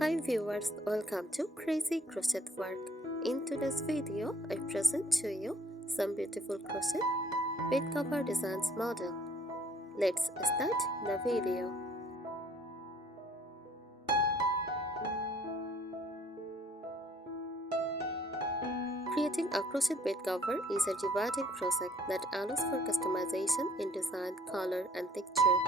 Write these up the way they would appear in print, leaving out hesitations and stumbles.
Hi viewers, welcome to Crazy Crochet Work. In today's video, I present to you some beautiful crochet bed cover designs model. Let's start the video. Creating a crochet bed cover is a dividing process that allows for customization in design, color, and texture.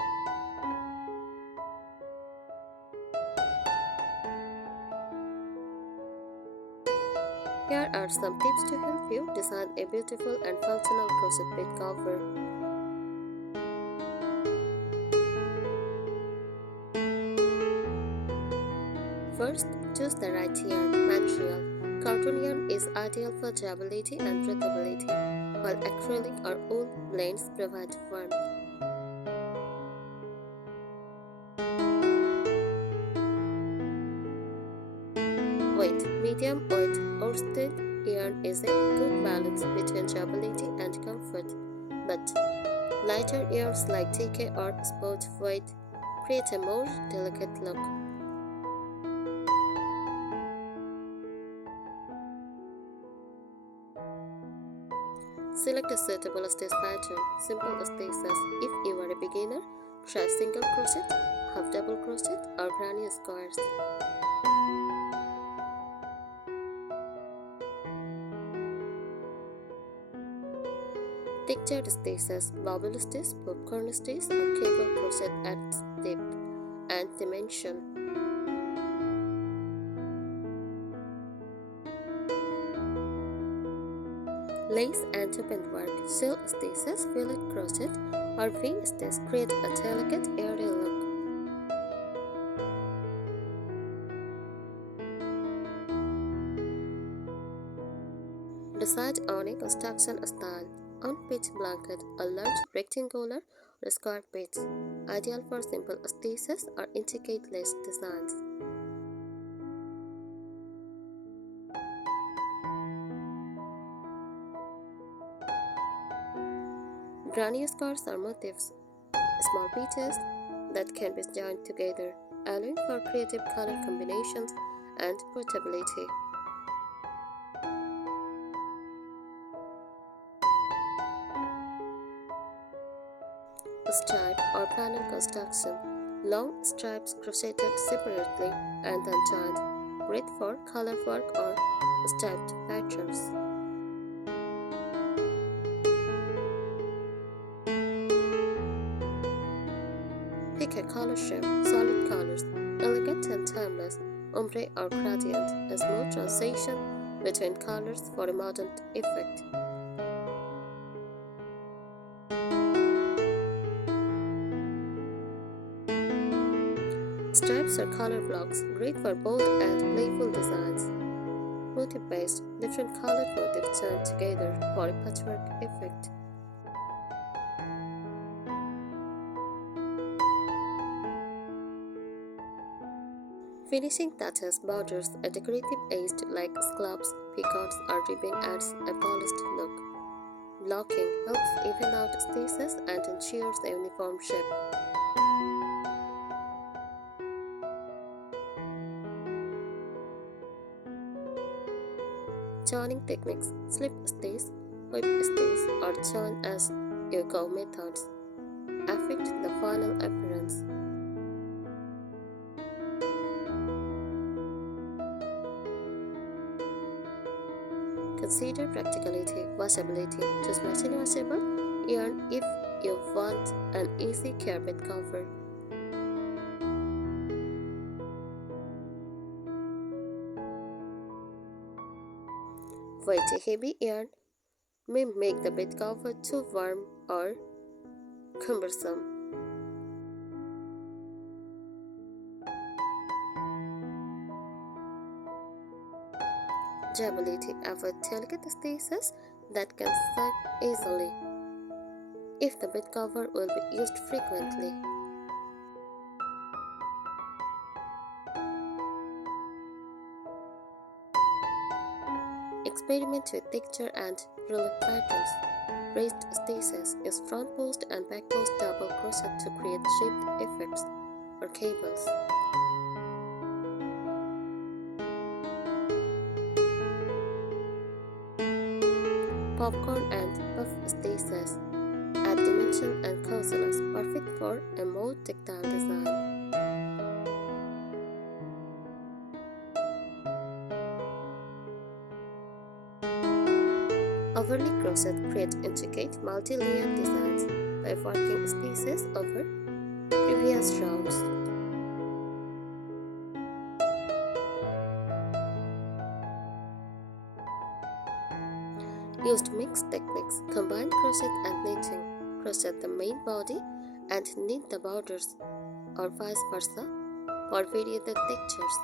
Here are some tips to help you design a beautiful and functional crochet bed cover. First, choose the right yarn material. Cotton yarn is ideal for durability and breathability, while acrylic or wool blends provide warmth. Weight: medium weight worsted yarn is a good balance between durability and comfort, but lighter yarns like Decor or sport weight create a more delicate look. Select a suitable stitch pattern. Simple stitches. If you are a beginner, try single crochet, half double crochet, or granny squares. Textured stitches, bubble stitch, popcorn stitch, or cable crochet adds depth and dimension. Lace and open work, silk stitches, fillet crochet, or V-stitch create a delicate, airy look. Decide on a construction style. On pitch blanket, a large rectangular or square pitch, ideal for simple stitches or intricate lace designs. Granny squares are motifs, small pieces that can be joined together, allowing for creative color combinations and portability. Stripe or panel construction, long stripes crocheted separately and then joined, great for color work or striped patterns. Pick a color scheme, solid colors, elegant and timeless, ombre or gradient, a smooth transition between colors for a modern effect. Stripes or color blocks, great for bold and playful designs. Motif-based, different colored motifs joined together for a patchwork effect. Finishing touches, borders, a decorative edge like scallops, peacocks, or ribbing adds a polished look. Blocking helps even out stitches and ensures a uniform shape. Joining techniques, slip stitch, whip stitch, or join as you go methods affect the final appearance. Consider practicality, washability. Choose machine washable yarn if you want an easy care bed cover. Weight: heavy yarn may make the bed cover too warm or cumbersome. Durability: avoid delicate stitches that can sag easily if the bed cover will be used frequently. Experiment with texture and relief patterns. Raised stitches, use front post and back post double crochet to create shaped effects or cables. popcorn and puff stitches add dimension and coziness, perfect for a more tactile design. Overlay crochet create intricate multi-layered designs by working stitches over previous rounds. Used mixed techniques, combine crochet and knitting. Crochet the main body and knit the borders, or vice versa, for varied textures.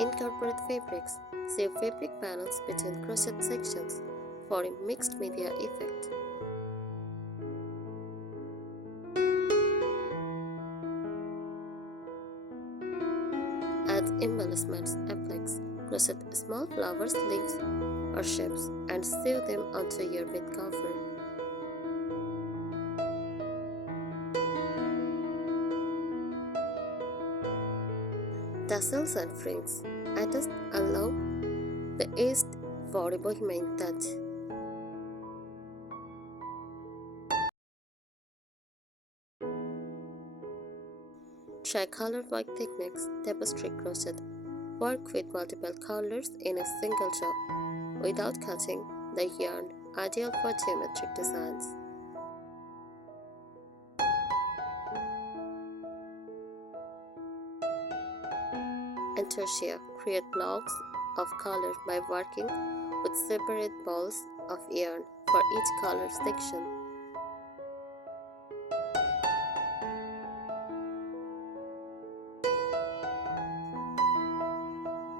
Incorporate fabrics. Sew fabric panels between crochet sections for a mixed media effect. Add embellishments, appliques. Crochet small flowers, leaves, or shapes and sew them onto your bedcover. Tassels and fringes. Adjust along the edge for a bohemian touch. Try color work techniques, tapestry crochet. Work with multiple colors in a single job without cutting the yarn, ideal for geometric designs. Intarsia create blocks of color by working with separate balls of yarn for each color section.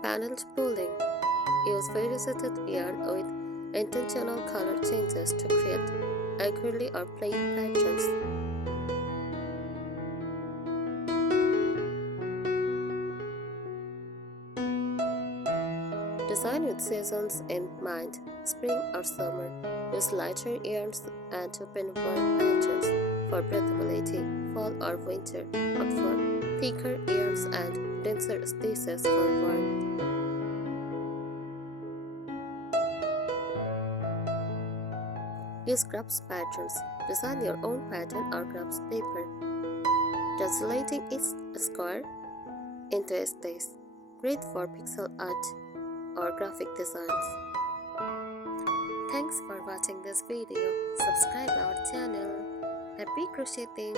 Paneled pulling. Use variegated yarn with intentional color changes to create accurately or plain patterns. Design with seasons in mind, spring or summer. Use lighter yarns and open work patterns for breathability, fall or winter. Opt for thicker yarns and denser stitches for warmth. Use scraps patterns. Design your own pattern or scraps paper, translating each square into a stitch. Great for pixel art or graphic designs. Thanks for watching this video. Subscribe our channel. Happy crocheting!